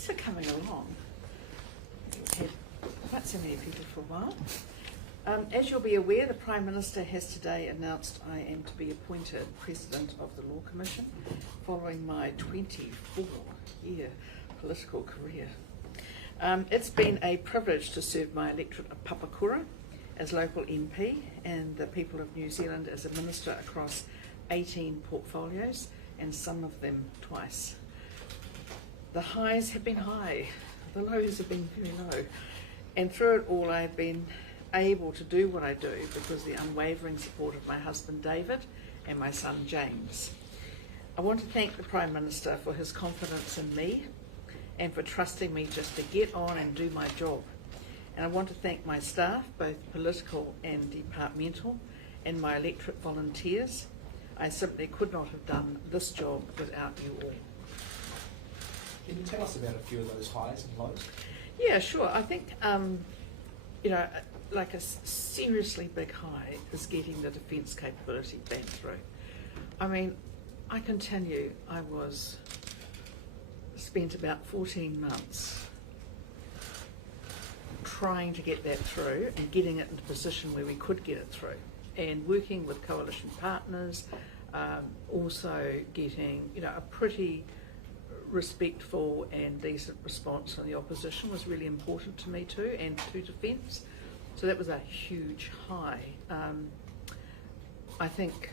things are coming along. We've had quite so many people for a while. As you'll be aware, the Prime Minister has today announced I am to be appointed President of the Law Commission following my 24-year political career. It's been a privilege to serve my electorate of Papakura as local MP and the people of New Zealand as a Minister across 18 portfolios, and some of them twice. The highs have been high, the lows have been very low, and through it all I've been able to do what I do because of the unwavering support of my husband David and my son James. I want to thank the Prime Minister for his confidence in me and for trusting me just to get on and do my job. And I want to thank my staff, both political and departmental, and my electorate volunteers. I simply could not have done this job without you all. Can you tell us about a few of those highs and lows? Yeah, sure. I think, like a seriously big high is getting the defence capability back through. I mean, I can tell you I spent about 14 months trying to get that through and getting it into a position where we could get it through, and working with coalition partners, also getting a pretty respectful and decent response from the opposition was really important to me too, and to defence. So that was a huge high. I think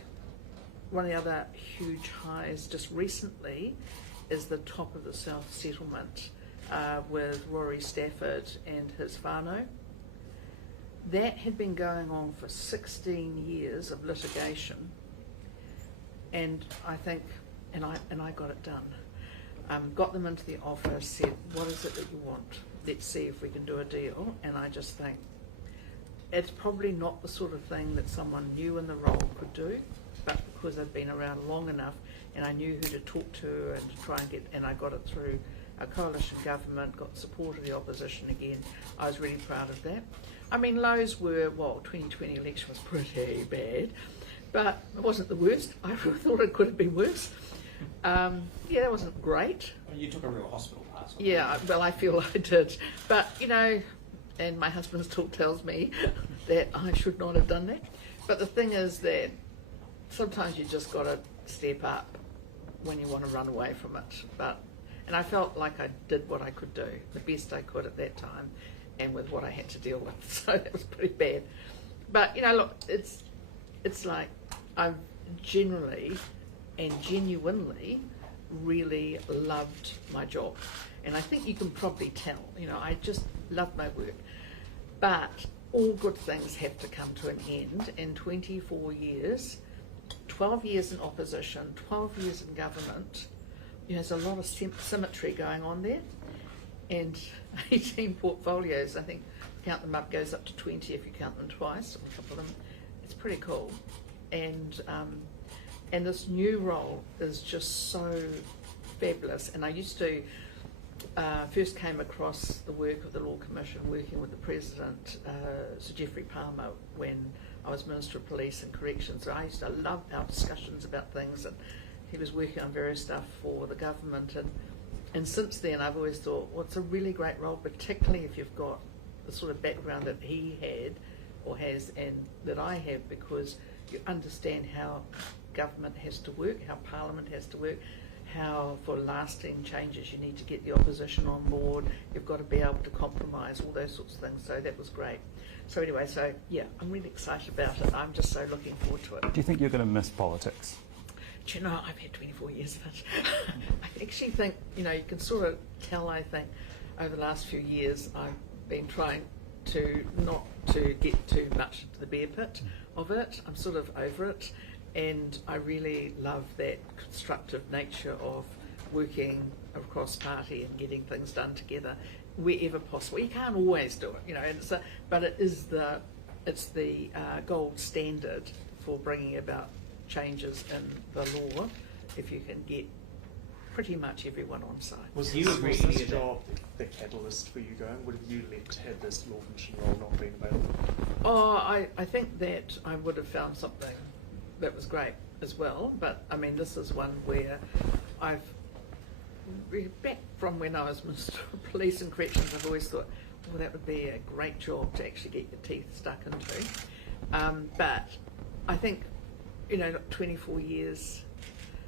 one of the other huge highs just recently is the top of the South settlement with Rory Stafford and his whānau. That had been going on for 16 years of litigation, and I think, and I got it done. Got them into the office, said, what is it that you want? Let's see if we can do a deal. And I just think it's probably not the sort of thing that someone new in the role could do, but because I've been around long enough and I knew who to talk to and to try and get, and I got it through a coalition government, got support of the opposition again. I was really proud of that. I mean, lows were, 2020 election was pretty bad, but it wasn't the worst. I thought it could have been worse. Yeah, that wasn't great. You took a real hospital pass. Yeah, well, I feel I did. But, and my husband's talk tells me that I should not have done that. But the thing is that sometimes you just got to step up when you want to run away from it. And I felt like I did what I could do, the best I could at that time, and with what I had to deal with. So that was pretty bad. But, look, it's like I've generally and genuinely really loved my job. And I think you can probably tell, I just love my work. But all good things have to come to an end. In 24 years, 12 years in opposition, 12 years in government, there's a lot of symmetry going on there. And 18 portfolios, I think, if you count them up, goes up to 20 if you count them twice, or a couple of them. It's pretty cool. And this new role is just so fabulous. And I used to, first came across the work of the Law Commission, working with the President, Sir Geoffrey Palmer, when I was Minister of Police and Corrections. So I used to love our discussions about things, and he was working on various stuff for the government. And since then, I've always thought, well, it's a really great role, particularly if you've got the sort of background that he had or has and that I have, because you understand how government has to work, how Parliament has to work, how for lasting changes you need to get the opposition on board, you've got to be able to compromise, all those sorts of things. So that was great. So anyway, yeah, I'm really excited about it. I'm just so looking forward to it. Do you think you're going to miss politics? Do you know, I've had 24 years of it. I actually think, you can sort of tell, I think, over the last few years, I've been trying to not to get too much into the bear pit of it. I'm sort of over it. And I really love that constructive nature of working across party and getting things done together wherever possible. You can't always do it, but it's the gold standard for bringing about changes in the law if you can get pretty much everyone on side. Was this job the catalyst for you going? Would have you left had this law commission role not been available? Oh, I think that I would have found something that was great as well, but I mean, this is one where I've back from when I was Minister of Police and Corrections, I've always thought, well, that would be a great job to actually get your teeth stuck into. But I think, 24 years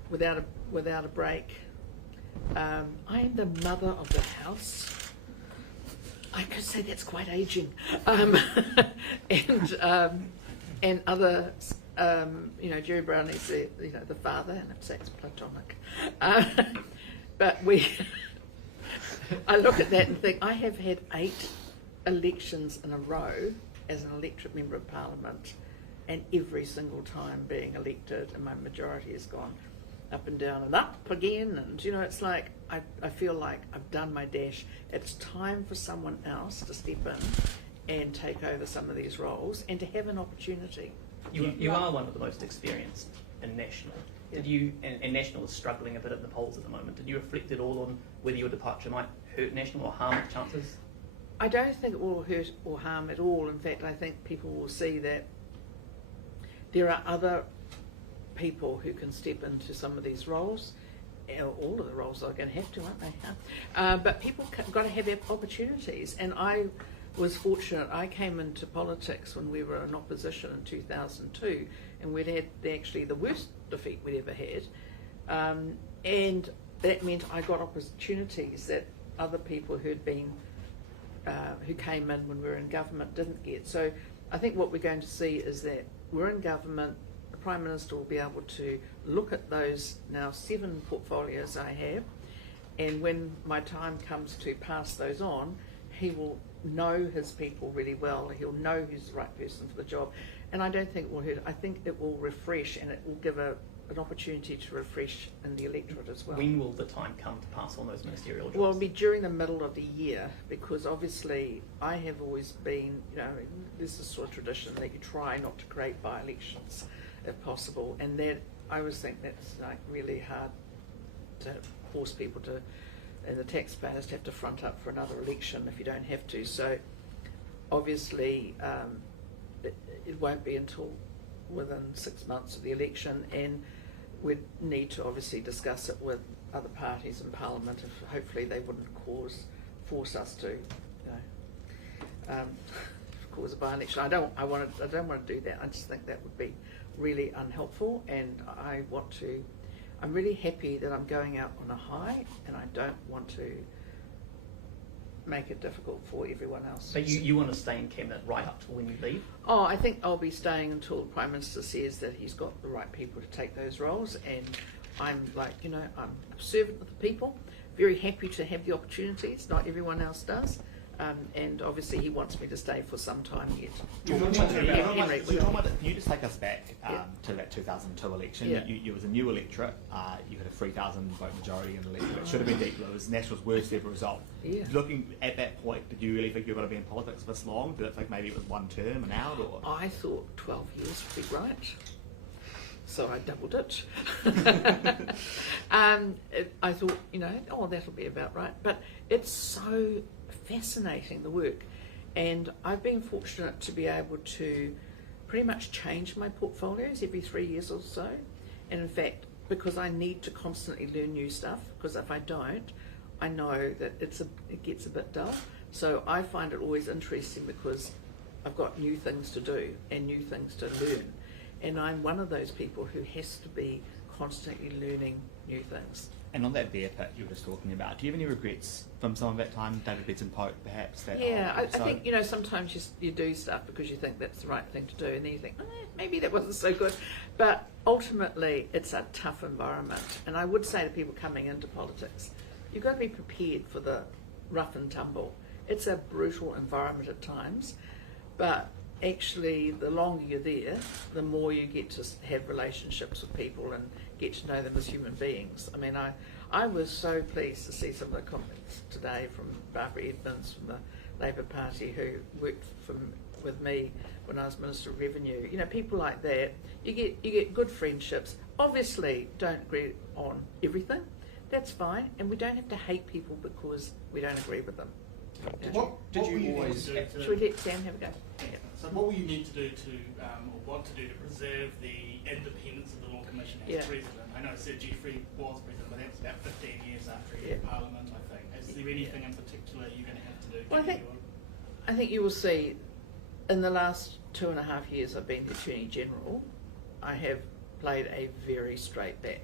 without a break. I am the mother of the house. I could say that's quite aging. And other, Jerry Brown is the father, and it's platonic. But I look at that and think, I have had 8 elections in a row as an electorate member of Parliament, and every single time being elected, and my majority has gone up and down and up again, and it's like I feel like I've done my dash. It's time for someone else to step in and take over some of these roles and to have an opportunity. You are one of the most experienced in National. Did you, and National is struggling a bit at the polls at the moment, did you reflect at all on whether your departure might hurt National or harm its chances? I don't think it will hurt or harm at all. In fact, I think people will see that there are other people who can step into some of these roles. All of the roles are going to have to, aren't they? But people got to have opportunities. And I was fortunate. I came into politics when we were in opposition in 2002, and we'd had actually the worst defeat we'd ever had. And that meant I got opportunities that other people who'd been, who came in when we were in government didn't get. So I think what we're going to see is that we're in government. The Prime Minister will be able to look at those now 7 portfolios I have, and when my time comes to pass those on, he will know his people really well. He'll know who's the right person for the job, and I don't think it will hurt. I think it will refresh, and it will give an opportunity to refresh in the electorate as well. When will the time come to pass on those ministerial jobs? Well, it'll be during the middle of the year, because obviously I have always been, this is sort of tradition that you try not to create by-elections if possible, and that I always think that's really hard to force people to, and the taxpayers to have to front up for another election if you don't have to. So obviously it won't be until within 6 months of the election, and we'd need to obviously discuss it with other parties in Parliament if hopefully they wouldn't force us to cause a by-election. I don't want to do that. I just think that would be really unhelpful, and I'm really happy that I'm going out on a high, and I don't want to make it difficult for everyone else. So you want to stay in Cabinet right up to when you leave? Oh, I think I'll be staying until the Prime Minister says that he's got the right people to take those roles, and I'm I'm a servant of the people, very happy to have the opportunities. Not everyone else does. And obviously he wants me to stay for some time yet. Can you just take us back to that 2002 election? Yeah. You was a new electorate. You had a 3,000 vote majority in the electorate. It should have been deep. It was National's worst ever result. Yeah. Looking at that point, did you really think you were going to be in politics this long? Did it think maybe it was one term and out? Or? I thought 12 years would be right. So I doubled it. I thought, that'll be about right. But it's so fascinating, the work, and I've been fortunate to be able to pretty much change my portfolios every 3 years or so, and in fact, because I need to constantly learn new stuff, because if I don't, I know that it gets a bit dull. So I find it always interesting because I've got new things to do and new things to learn, and I'm one of those people who has to be constantly learning new things. And on that bear pit you were just talking about, do you have any regrets from some of that time, David Beaton Pope, perhaps? I think, sometimes you do stuff because you think that's the right thing to do, and then you think, maybe that wasn't so good. But ultimately, it's a tough environment. And I would say to people coming into politics, you've got to be prepared for the rough and tumble. It's a brutal environment at times, but actually, the longer you're there, the more you get to have relationships with people and get to know them as human beings. I mean, I was so pleased to see some of the comments today from Barbara Edmonds from the Labour Party, who worked with me when I was Minister of Revenue. People like that, you get good friendships. Obviously, don't agree on everything. That's fine, and we don't have to hate people because we don't agree with them. Did you always? Should we let Sam have a go? Yeah. So what will you need to do or want to do to preserve the independence of the Law Commission as president? I know Sir Geoffrey was president, but that was about 15 years after he there anything in particular you're going to have to do? Well, I think you will see in the last 2.5 years I've been the Attorney General, I have played a very straight bat.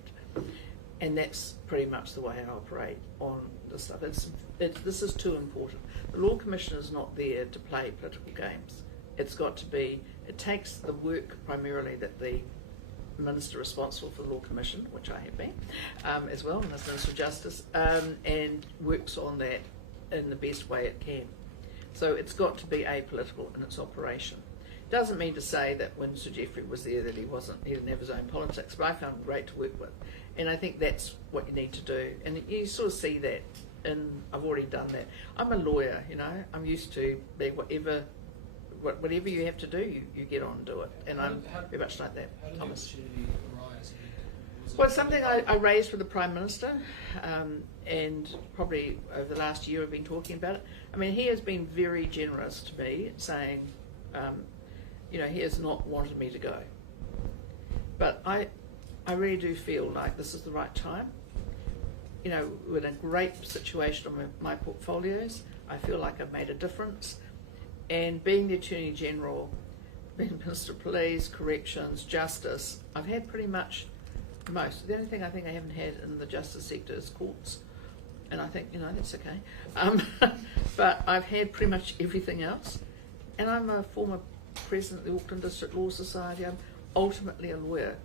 And that's pretty much the way I operate on this stuff. This is too important. The Law Commission is not there to play political games. It's got to be, it takes the work primarily that the Minister responsible for the Law Commission, which I have been, as well, and as Minister of Justice, and works on that in the best way it can. So it's got to be apolitical in its operation. Doesn't mean to say that when Sir Geoffrey was there that he didn't have his own politics, but I found him great to work with. And I think that's what you need to do. And you sort of see that, and I've already done that. I'm a lawyer, you know, I'm used to being whatever you have to do, you get on and do it. And I'm very much like that. How did the Thomas. opportunity arise? Well, it's something I raised with the Prime Minister, and probably over the last year I've been talking about it. I mean, he has been very generous to me, saying, you know, he has not wanted me to go. But I really do feel like this is the right time. You know, we're in a great situation on my portfolios. I feel like I've made a difference. And being the Attorney General, being Minister of Police, Corrections, Justice, I've had pretty much most. The only thing I think I haven't had in the justice sector is courts. And I think, you know, that's okay. But I've had pretty much everything else. And I'm a former president of the Auckland District Law Society. I'm ultimately a lawyer.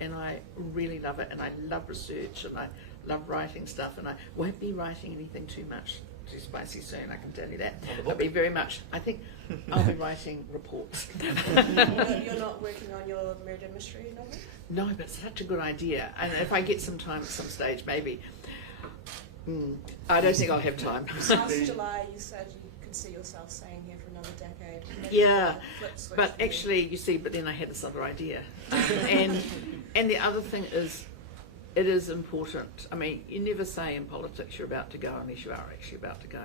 And I really love it. And I love research. And I love writing stuff. And I won't be writing anything too spicy soon, I can tell you that. I'll be very much, I think I'll be writing reports. You're not working on your murder mystery novel? No, but it's such a good idea. And if I get some time at some stage, maybe. I don't think I'll have time. Last July you said you could see yourself staying here for another decade. Yeah, but actually, you see, but then I had this other idea. And the other thing is, it is important. I mean, you never say in politics you're about to go unless you are actually about to go.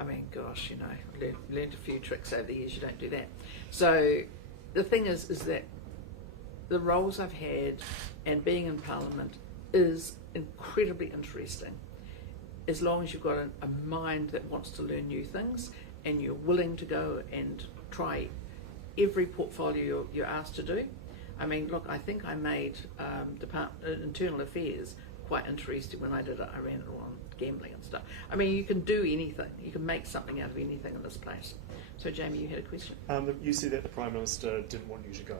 I mean, gosh, you know, learned a few tricks over the years. You don't do that. So the thing is that the roles I've had and being in Parliament is incredibly interesting. As long as you've got a mind that wants to learn new things and you're willing to go and try every portfolio you're asked to do. I mean, look, I think I made Internal Affairs quite interesting when I did it. I ran it all on gambling and stuff. I mean, you can do anything. You can make something out of anything in this place. So, Jamie, you had a question? You said that the Prime Minister didn't want you to go.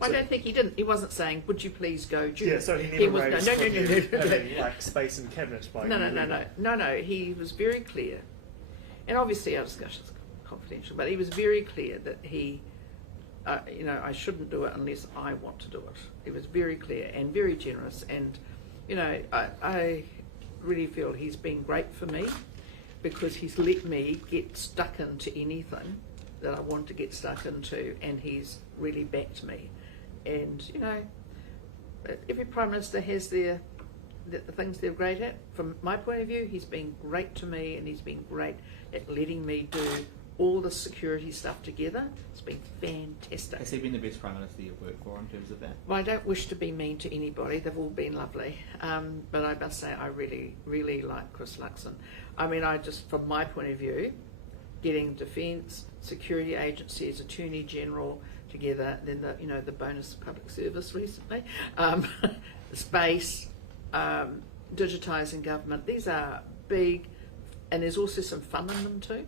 Well, I don't think he didn't. He wasn't saying, would you please go, Judith? Yeah, so he never raised no. having, like, space in Cabinet by No, he was very clear. And obviously our discussion's confidential, but he was very clear that he... you know, I shouldn't do it unless I want to do it. He was very clear and very generous, and you know, I really feel he's been great for me because he's let me get stuck into anything that I want to get stuck into, and he's really backed me. And you know, every Prime Minister has the things they're great at. From my point of view, he's been great to me, and he's been great at letting me do all the security stuff together. It's been fantastic. Has he been the best Prime Minister you've worked for in terms of that? Well, I don't wish to be mean to anybody. They've all been lovely. But I must say I really, really like Chris Luxon. I mean, I just, from my point of view, getting defence, security agencies, Attorney General together, then the bonus public service recently, space, digitising government. These are big, and there's also some fun in them too.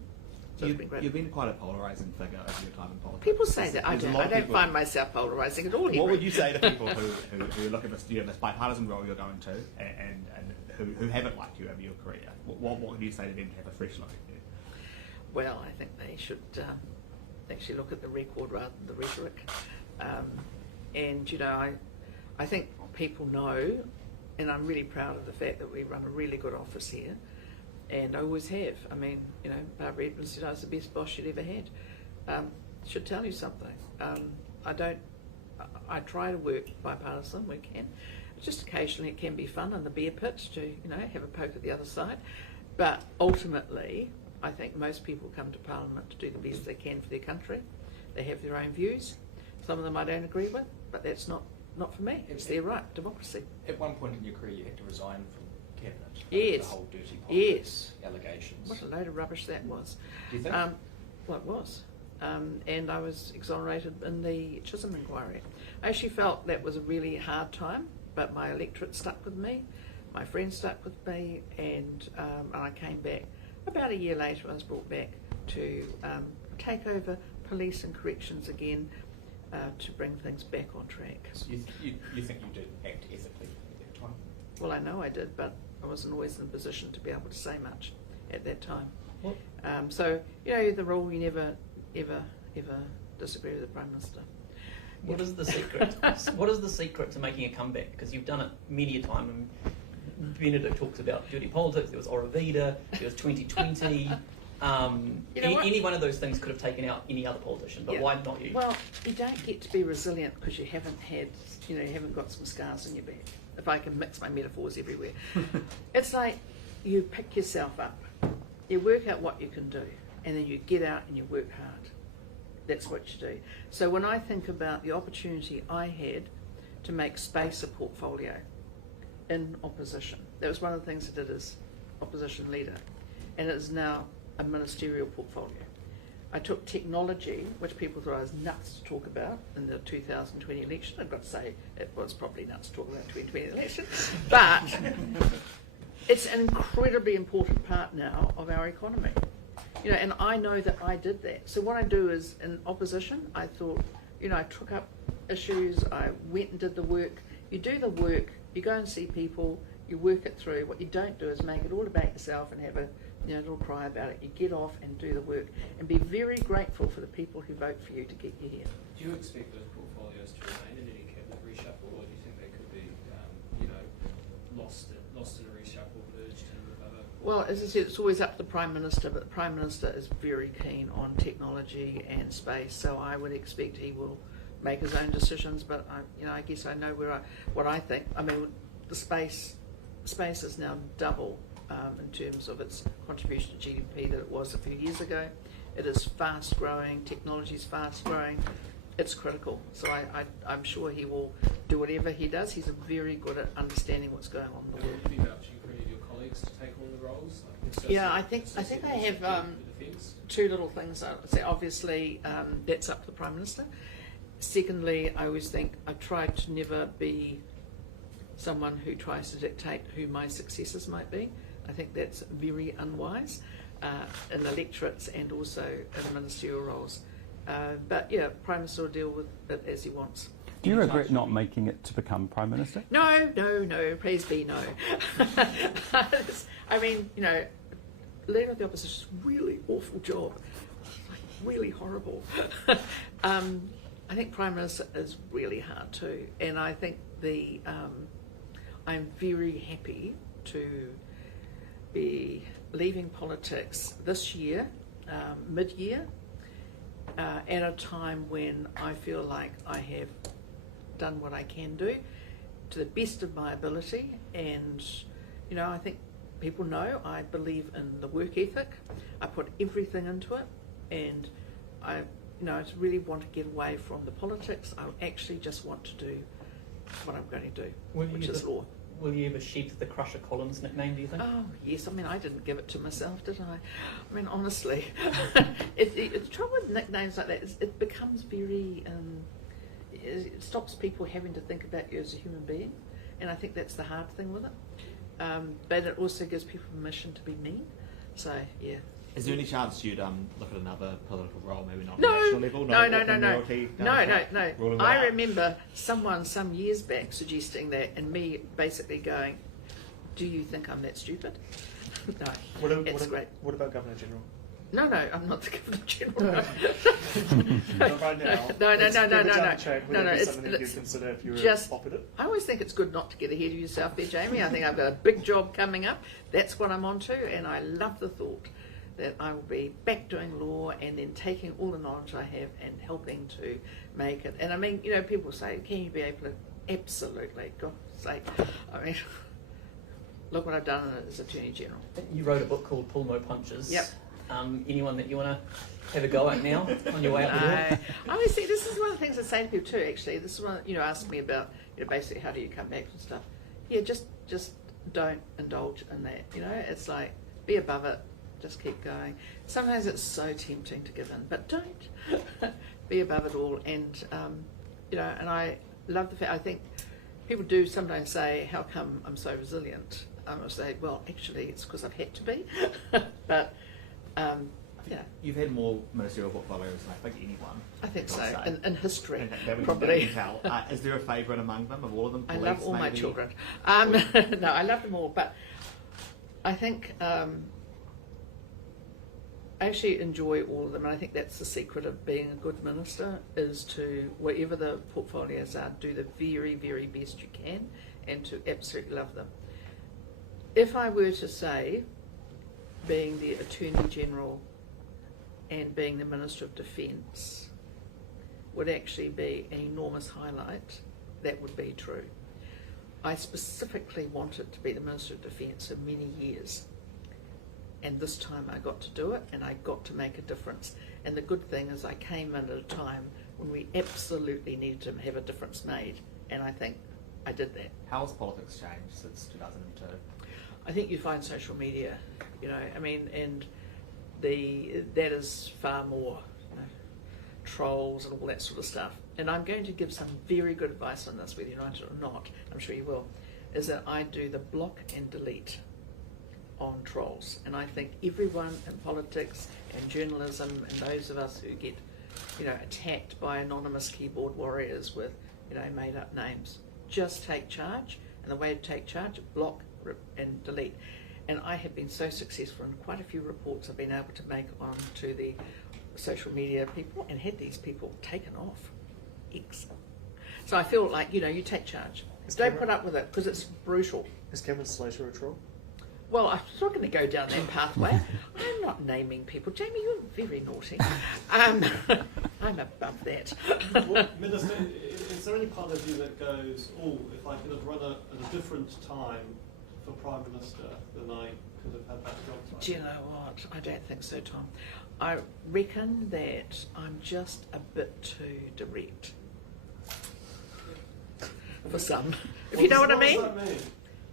So you've been quite a polarising figure over your time in politics. People say that. I don't find myself polarising at all. What would you say to people who look at this, this bipartisan role you're going to and who haven't liked you over your career? What would you say to them to have a fresh look at you? Well, I think they should actually look at the record rather than the rhetoric. And, you know, I think people know, and I'm really proud of the fact that we run a really good office here. And I always have. I mean, you know, Barbara Edmonds said I was the best boss she'd ever had. Should tell you something. I try to work bipartisan when we can. Just occasionally it can be fun in the beer pit to, you know, have a poke at the other side. But ultimately, I think most people come to Parliament to do the best they can for their country. They have their own views. Some of them I don't agree with, but that's not for me. It's their right, democracy. At one point in your career, you had to resign from cabinet. Yes. The whole dirty Yes. politics allegations. What a load of rubbish that was. Do you think? Well, it was. And I was exonerated in the Chisholm inquiry. I actually felt that was a really hard time, but my electorate stuck with me, my friends stuck with me, and I came back. About a year later, I was brought back to take over police and corrections again, to bring things back on track. So you think you did act ethically at that time? Well, I know I did, but I wasn't always in a position to be able to say much at that time. What? So, you know, the rule, you never, ever disagree with the Prime Minister. What is the secret? What is the secret to making a comeback? Because you've done it many a time. And Benedict talks about dirty politics. There was Oravida. There was 2020. You know what? Any one of those things could have taken out any other politician, but Yeah. why not you? Well, you don't get to be resilient because you haven't had, you haven't got some scars on your back. If I can mix my metaphors everywhere. It's like you pick yourself up, you work out what you can do, and then you get out and you work hard. That's what you do. So when I think about the opportunity I had to make space a portfolio in opposition, that was one of the things I did as opposition leader, and it is now a ministerial portfolio. I took technology, which people thought I was nuts to talk about in the 2020 election. I've got to say it was probably nuts to talk about the 2020 election, but it's an incredibly important part now of our economy. And I know that I did that. So what I do is, in opposition, I thought, I took up issues, I went and did the work. You do the work, you go and see people, you work it through. What you don't do is make it all about yourself and have a little cry about it. You get off and do the work and be very grateful for the people who vote for you to get you here. Do you expect those portfolios to remain in any cabinet reshuffle, or do you think they could be, lost in a reshuffle, merged in with other? Well, as I said, it's always up to the Prime Minister, but the Prime Minister is very keen on technology and space, so I would expect he will make his own decisions. But I guess I know what I think. I mean, the space is now double in terms of its contribution to GDP that it was a few years ago. It is fast growing. Technology is fast growing. It's critical. So I'm sure he will do whatever he does. He's very good at understanding what's going on in the world. Have you been vouching for any of your colleagues to take on the roles? Yeah, I think I have two little things. I would say, obviously, that's up to the Prime Minister. Secondly, I always think I try to never be someone who tries to dictate who my successors might be. I think that's very unwise in electorates and also in ministerial roles. But yeah, Prime Minister will deal with it as he wants. Do you regret not making it to become Prime Minister? No, please be no. I mean, leader of the opposition is a really awful job, really horrible. I think Prime Minister is really hard too, and I think I'm very happy to be leaving politics this year, mid-year, at a time when I feel like I have done what I can do to the best of my ability, and I think people know I believe in the work ethic. I put everything into it, and I really want to get away from the politics. I actually just want to do what I'm going to do, which is law. Will you ever sheath the Crusher Collins nickname, do you think? Oh, yes. I mean, I didn't give it to myself, did I? I mean, honestly. The trouble with nicknames like that is it becomes very... it stops people having to think about you as a human being, and I think that's the hard thing with it. But it also gives people permission to be mean. So, yeah. Is there any chance you'd look at another political role, maybe not No, on national level? No. I remember someone some years back suggesting that, and me basically going, "Do you think I'm that stupid?" No, it's great. What about Governor General? No, I'm not the Governor General. Not right now. No. Would that be something that It's you'd consider if you were just offered it? I always think it's good not to get ahead of yourself there, Jamie. I think I've got a big job coming up. That's what I'm on to, and I love the thought that I will be back doing law and then taking all the knowledge I have and helping to make it. And I mean, people say, can you be able to? Absolutely. God's sake. I mean, look what I've done as Attorney General. You wrote a book called Pull No Punches. Yep. Anyone that you want to have a go at now on your way out the door? I always see, this is one of the things I say to people too, actually. This is one, ask me about, basically how do you come back and stuff. Yeah, just don't indulge in that. You know, it's like, be above it, just keep going. Sometimes it's so tempting to give in, but don't. Be above it all. And, you know, and I love the fact, I think people do sometimes say, how come I'm so resilient? I say, well, actually, it's because I've had to be. But, yeah. You've had more ministerial portfolios than I think anyone. I think so, I'd say. in history, And that we probably. can tell. Is there a favourite among them, of all of them? I Police, love all my maybe? children. No, I love them all, but I think I actually enjoy all of them, and I think that's the secret of being a good minister, is to, whatever the portfolios are, do the very, very best you can, and to absolutely love them. If I were to say, being the Attorney General and being the Minister of Defence would actually be an enormous highlight, that would be true. I specifically wanted to be the Minister of Defence for many years, and this time I got to do it, and I got to make a difference. And the good thing is I came in at a time when we absolutely needed to have a difference made, and I think I did that. How has politics changed since 2002? I think you find social media, you know, I mean, and that is far more, you know, trolls and all that sort of stuff. And I'm going to give some very good advice on this, whether you like it or not, I'm sure you will, is that I do the block and delete on trolls. And I think everyone in politics and journalism and those of us who get, you know, attacked by anonymous keyboard warriors with, you know, made up names, just take charge. And the way to take charge, block and delete. And I have been so successful in quite a few reports I've been able to make onto the social media people and had these people taken off. Excellent. So I feel like, you know, you take charge. Don't put up with it because it's brutal. Is Cameron Slater a troll? Well, I'm not going to go down that pathway. I'm not naming people. Jamie, you're very naughty. I'm above that. Well, Minister, is there any part of you that goes, oh, if I could have run at a different time for Prime Minister, then I could have had that job title? Do you know what? I don't think so, Tom. I reckon that I'm just a bit too direct. For some. If you know what I mean? What does that mean?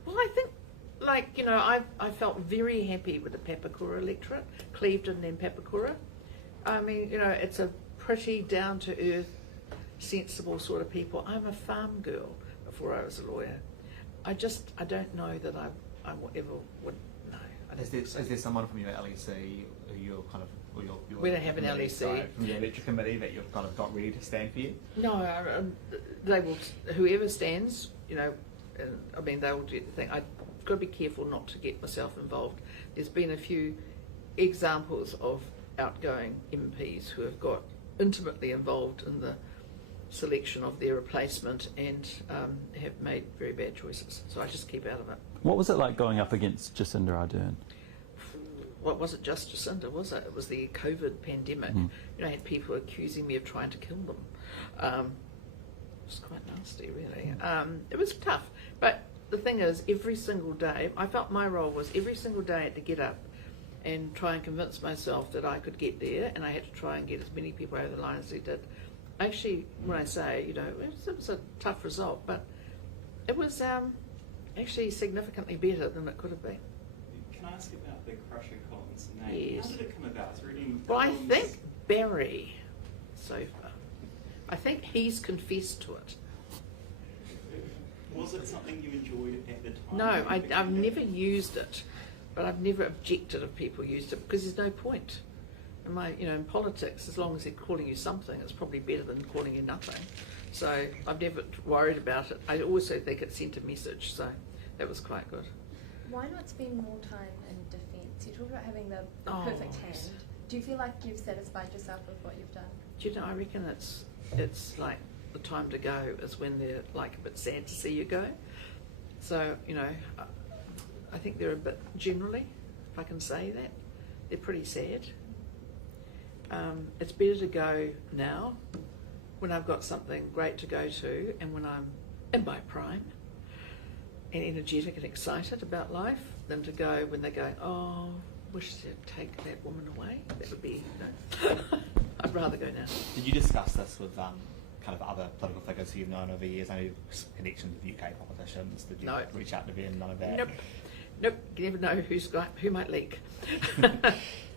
Well, I think, like, you know, I felt very happy with the Papakura electorate, Clevedon and Papakura. I mean, you know, it's a pretty down-to-earth, sensible sort of people. I'm a farm girl before I was a lawyer. I don't know that I ever would, no. I don't think so. Is there someone from your LEC who you're kind of, or your We don't have an committee, LEC. sorry, from your electoral committee that you've kind of got ready to stand for you? No, they will, whoever stands, you know, I mean, they will do the thing. I've got to be careful not to get myself involved. There's been a few examples of outgoing MPs who have got intimately involved in the selection of their replacement and have made very bad choices. So I just keep out of it. What was it like going up against Jacinda Ardern? What was it, just Jacinda, was it? It was the COVID pandemic. You know, I had people accusing me of trying to kill them. It was quite nasty, really. It was tough. But the thing is, every single day, I felt my role was every single day I had to get up and try and convince myself that I could get there, and I had to try and get as many people over the line as they did. Actually, when I say, you know, it was a tough result, but it was actually significantly better than it could have been. Can I ask about the Crushing Collins name? Yes. How did it come about? Is there any Well, I Collins- think Barry, so far, I think he's confessed to it. Was it something you enjoyed at the time? No, when you I've became never that? used it, but I've never objected if people used it because there's no point. In politics, as long as they're calling you something, it's probably better than calling you nothing. So I've never worried about it. I also think it sent a message, so that was quite good. Why not spend more time in defence? You talk about having the Oh, perfect yes. hand. Do you feel like you've satisfied yourself with what you've done? Do you know, I reckon it's like the time to go is when they're like a bit sad to see you go. So, you know, I think they're a bit, generally, if I can say that, they're pretty sad. It's better to go now when I've got something great to go to and when I'm in my prime and energetic and excited about life than to go when they're going, oh, wish they'd take that woman away. That would be, I'd rather go now. Did you discuss this with kind of other political figures who you've known over the years? I know connections with UK politicians. Did you No. reach out to them? None of that? Nope. You never know who might leak.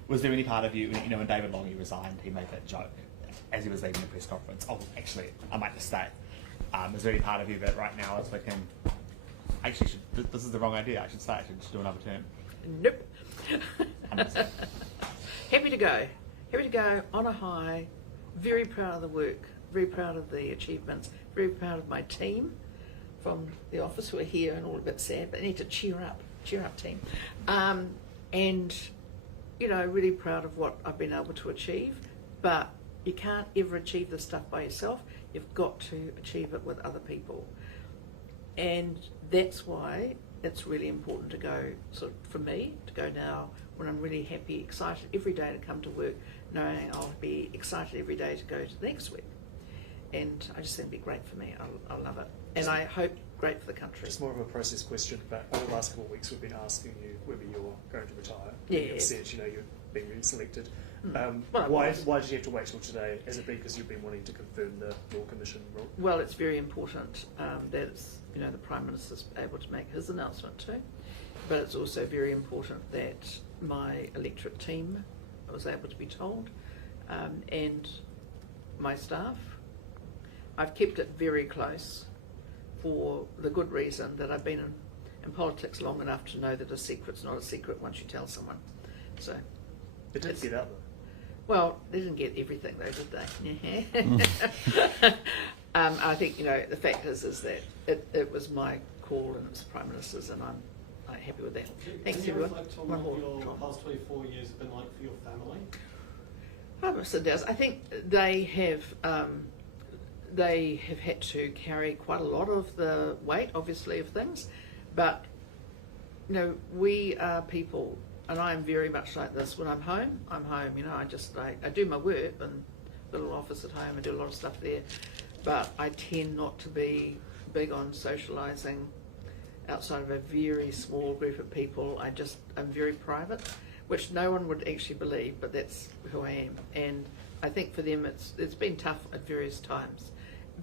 Was there any part of you, when David Longy resigned, he made that joke as he was leaving the press conference? Oh, actually, I might just stay. Is there any part of you that right now is thinking, actually, this is the wrong idea, I should stay, I should do another term? Nope. 100%. Happy to go on a high, very proud of the work, very proud of the achievements, very proud of my team from the office who are here and all a bit sad, but I need to cheer up team. And, really proud of what I've been able to achieve, but you can't ever achieve this stuff by yourself. You've got to achieve it with other people. And that's why it's really important to go, for me, to go now when I'm really happy, excited every day to come to work, knowing I'll be excited every day to go to the next week. And I just think it'd be great for me. I love it. And I hope great for the country. Just more of a process question, but over the last couple of weeks we've been asking you whether you're going to retire. Yeah. You've said, you've been selected. Well, why did you have to wait till today? Has it been because you've been wanting to confirm the Law Commission rule? Well, it's very important that it's, the Prime Minister's able to make his announcement too. But it's also very important that my electorate team was able to be told, and my staff. I've kept it very close for the good reason that I've been in politics long enough to know that a secret's not a secret once you tell someone. So It did get out though. well, they didn't get everything though, did they? I think, the fact is that it was my call and it was the Prime Minister's, and I'm happy with that. Thanks, Can you everyone. reflect on One what more. your past 24 years have been like for your family? It does. I think they have had to carry quite a lot of the weight, obviously, of things, but we are people, and I am very much like this. When I'm home, I'm home. I do my work and the little office at home. I do a lot of stuff there, but I tend not to be big on socialising outside of a very small group of people. I'm very private, which no one would actually believe, but that's who I am. And I think for them it's been tough at various times.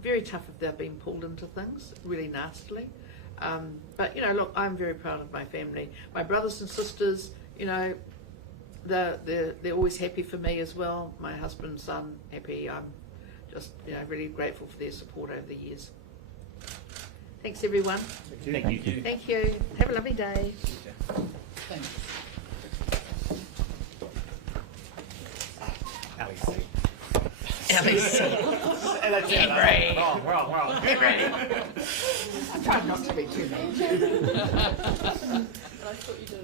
Very tough if they've been pulled into things really nastily. But look, I'm very proud of my family. My brothers and sisters, they're always happy for me as well. My husband and son happy. I'm just really grateful for their support over the years. Thanks everyone. Thank you. Thank you. Have a lovely day. Thanks. Wrong. Get ready. I tried not to be too mean. But I thought you did